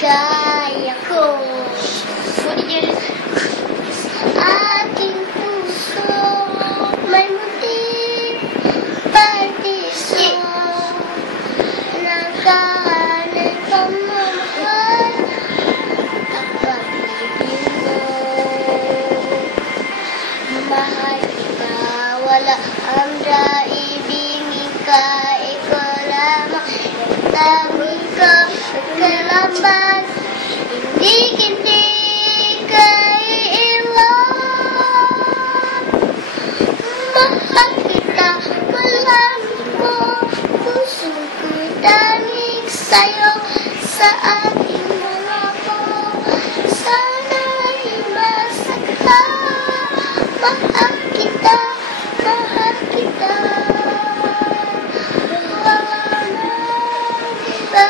kaya ko. Aking puso may muting partiso. Nagkahanay pamamahal at pag-ibig mo. Mahal ka, wala ang daibingin ka, ikaw lamang tanging ka, pagkalaban, hindi ka iiwan. Mahal kita, malamig mo, puso ko'y tanging sa'yo, sa ating mga po, sana'y masaka. Mahal kita, mahal kita, mahal kita.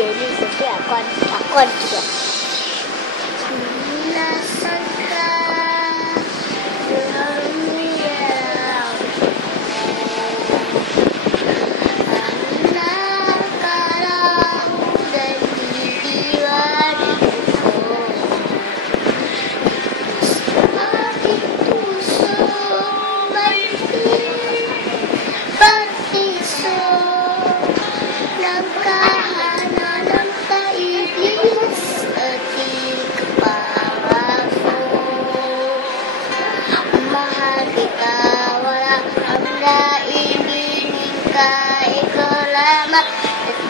Jadi seperti akon juga. Nasaan ka?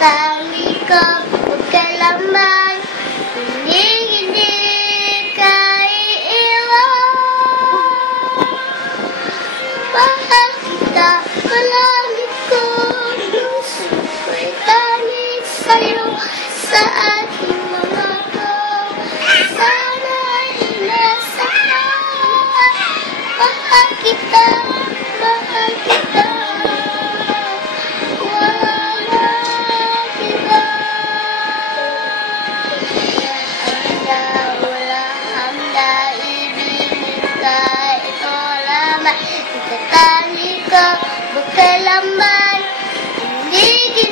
Tanging ko, huwag kailanman, hindi ka iiwan. Mahal kita, malamig ko, puso ko'y tanging sa'yo, sa ating mga ko, sana'y nasa ka. Mahal kita, mahal kita. Tanging ko, huwag kailanman, hindi